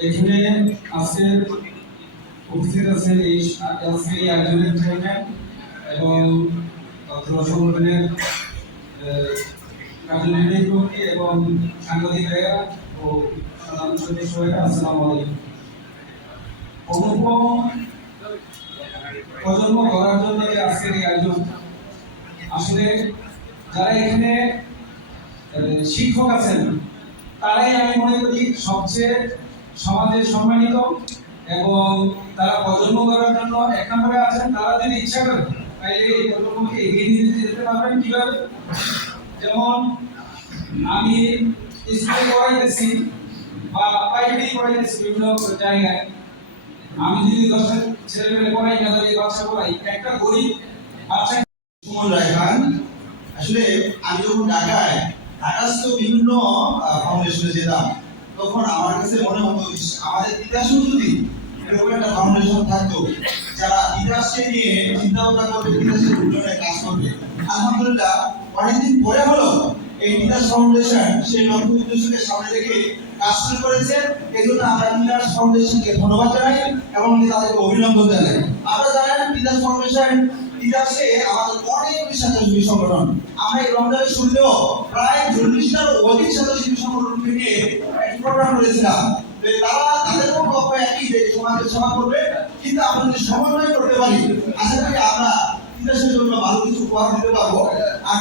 এখানে আজকে উপস্থিত আছেন এই আজকে এই আয়োজনের এবং সংগঠনের কার্যনির্বাহী কমিটি এবং সাংবাদিক ও সাধারণ আসসালামু আলাইকুম। অনুপম প্রজন্ম গড়ার জন্য আজকের এই আয়োজন। আসলে যারা এখানে শিক্ষক আছেন, তারাই আমি মনে করি সবচেয়ে সমাজের সম্মানিত এবং তারা প্রজন্ম করার জন্য এক নম্বরে আছেন, তারা যদি ইচ্ছা করে তাইলে এই প্রজন্মকে এগিয়ে নিয়ে যেতে পারবেন কীভাবে? যেমন আমি স্কুলে পড়াইতেছি বা প্রাইভেটে পড়াইতেছি বিভিন্ন জায়গায়। আমি যদি দশটা ছেলেমেয়ে পড়াই না, যদি বাচ্চা পড়াই, একটা গরিব বাচ্চা সুমন রায়খান আসলে আমি যখন ঢাকায়, ঢাকাস্থ বিভিন্ন ফাউন্ডেশনে যেতাম তখন আমার কাছে মনে হতো আমাদের ইতিহাসও যদি এরকম একটা ফাউন্ডেশন থাকতো, যারা ইতিহাসকে নিয়ে চিন্তা ভাবনা করবে, ইতিহাসের উন্নয়নে কাজ করবে। আলহামদুলিল্লাহ, অনেকদিন পরে হলো এই ইতিহাস ফাউন্ডেশন সেই লক্ষ্য উদ্দেশ্যকে সামনে রেখে কাজ শুরু করেছে। এই জন্য আমরা ইতিহাস ফাউন্ডেশনকে ধন্যবাদ জানাই এবং তাদেরকে অভিনন্দন জানাই। আপনারা জানেন, ইতিহাস ফাউন্ডেশন ইতিহাসে আমাদের অনেক স্বেচ্ছাসেবী সংগঠন। আমরা এই রমজানের শুরুতেও প্রায় চল্লিশটার অধিক স্বেচ্ছাসেবী সংগঠনকে নিয়ে একটি প্রোগ্রাম করেছিলাম। তারা জন্য ভালো কিছু উপহার দিতে পারব। আর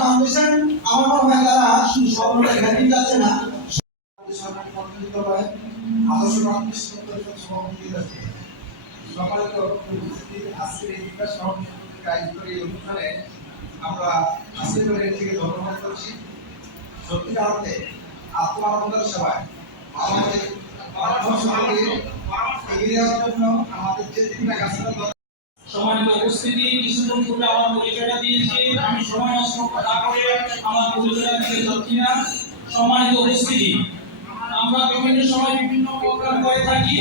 ফাউন্ডেশন আমার মনে হয় তারা সম্মানিত আজকের আমরা আজকে থেকে ধন্যবাদ করছি সত্যিকার অর্থে আত্মানন্দের সেবায় আমাদের সমাজকে এগিয়ে যাওয়ার জন্য আমাদের যে তিনটা কাজটা সম্মানিত উপস্থিতি কিছুক্ষণ পূর্বে আমার পরিচয়টা দিয়েছি। আমি সময় নষ্ট না করে আমার পরিচয়টা দিতে যাচ্ছি না। সম্মানিত উপস্থিতি, আমরা বিভিন্ন সময় বিভিন্ন প্রোগ্রাম করে থাকি।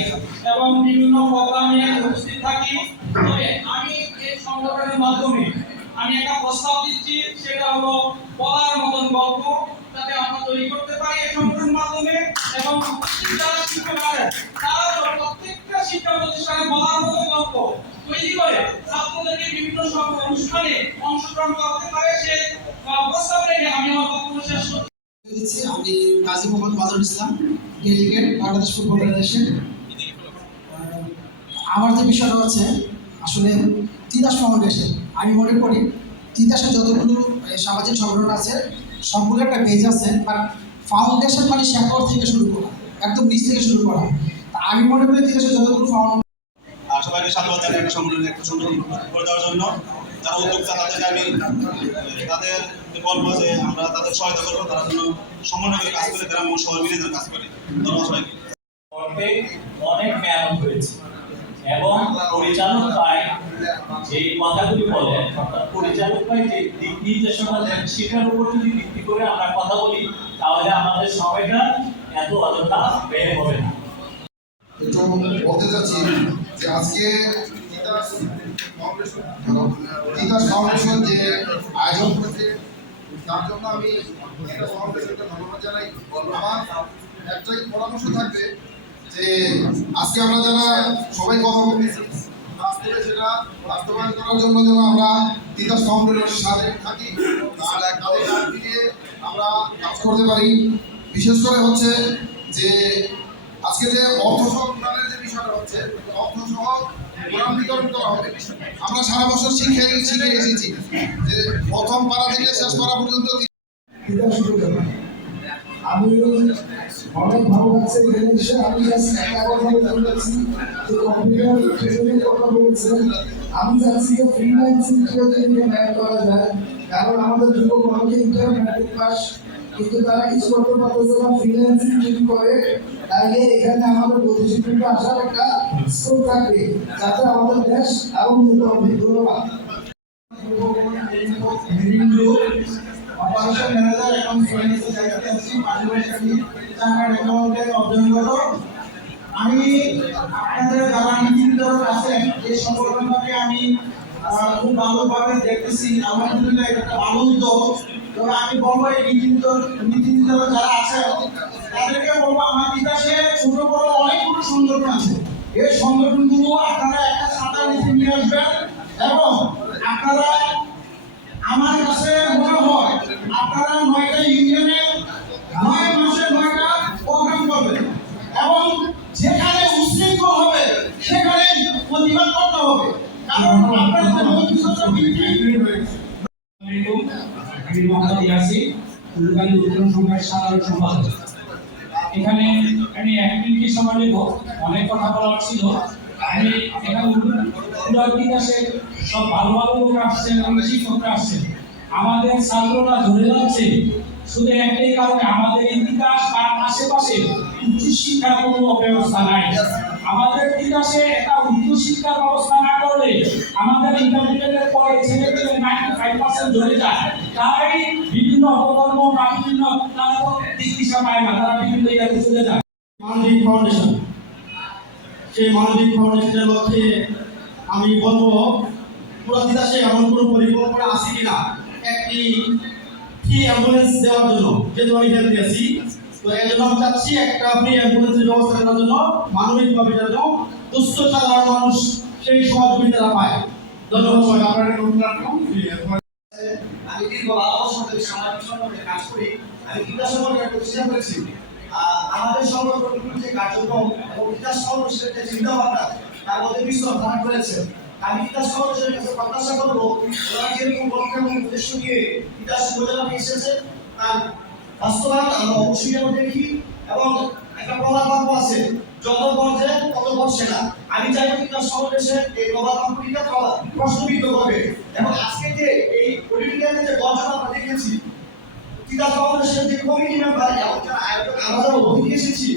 এবং বিভিন্ন প্রোগ্রামে উপস্থিত থাকি। তবে আমি এই সংগঠনের মাধ্যমে আমি একটা প্রস্তাব দিচ্ছি, সেটা হলো বলার মতন গল্প যাতে আমরা তৈরি করতে পারি এই সংগঠনের মাধ্যমে এবং যারা শিক্ষক আছেন তারা প্রত্যেকটা শিক্ষা প্রতিষ্ঠানে বলার মতো গল্প তৈরি করে ছাত্রদেরকে বিভিন্ন অনুষ্ঠানে অংশগ্রহণ করতে পারে, সে প্রস্তাব রেখে আমি আমার বক্তব্য শেষ করছি। আমি Kazi Mohammad Majul Islam delegate Bangladesh Football Federation আমার যে বিষয়টা হচ্ছে আসলে তিতাস ফাউন্ডেশন আমি মনে করি তিতাসের যতগুলো সামাজিক সংগঠন আছে সবগুলো একটা পেজ আছে বাট ফাউন্ডেশন মানে শেকড় থেকে শুরু করা একদম নিচ থেকে শুরু করা। তা আমি মনে করি তিতাসের যতগুলো ফাউন্ডেশন সবাইকে সাধুবাদ জানাই একটা সংগঠন একটা সংগঠন করে দেওয়ার জন্য। যারা উদ্যোক্তা তাদেরকে আমি তাদের বলব যে আমরা তাদের সহায়তা করব তারা জন্য সমন্বয় করে কাজ করে গ্রাম ও শহর মিলে কাজ করে। ধন্যবাদ সবাইকে। অনেক জ্ঞান হয়েছে। এবং পরিচালক পায় যে কথাগুলি বলেন অর্থাৎ পরিচালক পায় যে দিক নির্দেশনা দেন, সেটার উপর যদি ভিত্তি করে আমরা কথা বলি, তাহলে আমাদের সময়টা এত অযথা ব্যয় হবে না। বলতে চাচ্ছি যে আজকে তিতাস ফাউন্ডেশন যে আয়োজন করেছে, তার জন্য আমি ফাউন্ডেশনকে ধন্যবাদ জানাই। আমার একটাই পরামর্শ থাকবে যে আজকে আমরা যারা সবাই কথা বাস্তবে সেটা বাস্তবায়ন করার জন্য যেন আমরা তিতাস ফাউন্ডেশনের সাথে থাকি আমরা কাজ করতে পারি। বিশেষ করে হচ্ছে যে আজকে যে অর্থ সংগ্রহের যে বিষয়টা হচ্ছে, অর্থ সহ করা হবে। আমরা সারা বছর শিখে শিখে এসেছি যে প্রথম পাড়া থেকে শেষ পাড়া পর্যন্ত আমি অনেক ভালো লাগছে এখানে এসে আমি জাস্ট একটা কথা চাচ্ছি। যে কম্পিউটার ট্রেনিং কথা বলেছেন আমি চাচ্ছি যে ফ্রিল্যান্সিং যদি ম্যান করা যায়। কারণ আমাদের যুবক অনেকে ইন্টারনেট পাস, কিন্তু তারা কিছু করতে পারতেছে না ফ্রিল্যান্সিং যদি করে, তাহলে এখানে আমাদের প্রতিযোগিতা আসার একটা স্কোপ থাকবে, যাতে আমাদের দেশ এবং উন্নত হবে। ধন্যবাদ। ম্যানেজার এবং সোয়েনিসের দায়িত্বে আছি পারিবারিক আমি অ্যাকাউন্টে অর্জন করব। আমি আপনাদের যারা নীতিনির্ধারক আছেন এই সংগঠনটাকে আমি খুব ভালোভাবে দেখতেছি। আমার জন্য একটা ভালো উদ্যোগ। আমি বলব, এই নীতিনির্ধারক যারা আছে তাদেরকে বলব, আমার ইতিহাসে ছোট বড় অনেকগুলো সংগঠন আছে। এই সংগঠনগুলো আপনারা একটা সাঁতার নিচে নিয়ে আসবেন এবং আপনারা আমার কাছে মনে হয় আপনারা নয়টা ইউনিয়নে নয় মাসে নয়টা প্রোগ্রাম করবেন। এবং যেখানে উশৃঙ্খল হবে, সেখানে প্রতিবাদ করতে হবে। কারণ আপনারা বিক্রি আসসালামাইকুম আমি এখানে আমি অনেক কথা বলার ছিল। আমি এখানে সব ভালো ভালো লোক আসছে এবং শিক্ষকরা আসছে আমাদের ছাত্ররা ধরে যাচ্ছে শুধু একটাই কারণে আমাদের ইতিহাস আর আশেপাশে উচ্চ শিক্ষার কোনো ব্যবস্থা নাই। আমাদের ইতিহাসে একটা উচ্চ শিক্ষার ব্যবস্থা না করলে আমাদের ইন্টারমিডিয়েটের পরে ছেলে পেলে নাইনটি ফাইভ পার্সেন্ট ধরে যায়। তাই বিভিন্ন অপকর্ম বা বিভিন্ন তারা পায় না, তারা বিভিন্ন জায়গায় চলে যায়। মানবিক ফাউন্ডেশন সেই মানবিক ফাউন্ডেশনের লক্ষ্যে আমি বলব পুরো তিতাসে এমন কোনো পরিকল্পনা আছে কিনা? একটি ফ্রি অ্যাম্বুলেন্স দেওয়ার জন্য যেহেতু আমি হেলথ আছি তো এই জন্য আমি চাচ্ছি একটা ফ্রি অ্যাম্বুলেন্সের ব্যবস্থা করার জন্য মানবিকভাবে যেন দুস্থ সাধারণ মানুষ সেই সহযোগিতাটা পায়। ধন্যবাদ সবাই আপনারা আমি দীর্ঘ বারো বছর ধরে সামাজিক সংগঠনে কাজ করি? আমি বিকাশ সংগঠনের প্রতিষ্ঠা করেছি? আমাদের সংগঠনগুলোর যে কার্যক্রম এবং বিকাশ ফাউন্ডেশনের যে চিন্তা ভাবনা তার মধ্যে বিস্তর ধারণ করেছে। আমি বিকাশ ফাউন্ডেশনের কাছে প্রত্যাশা করব ওরা যেরকম লক্ষ্য এবং উদ্দেশ্য নিয়ে বিকাশ উপজেলাতে এসেছে তার বাস্তবায়ন আমরা অবশ্যই যেন দেখি। এবং একটা প্রভাব বাক্য আছে, যত বর্ধে তত বর্ষে না আমি চাইব বিকাশ ফাউন্ডেশন এই প্রভাব বাক্যটিকে প্রশ্নবিদ্ধ করবে এবং আজকে যে এই পলিটিক্যালের যে গঠন আমরা দেখেছি বিকাশ ফাউন্ডেশনের যে কমিটি মেম্বার যারা আয়োজক, আমরা যারা এসেছি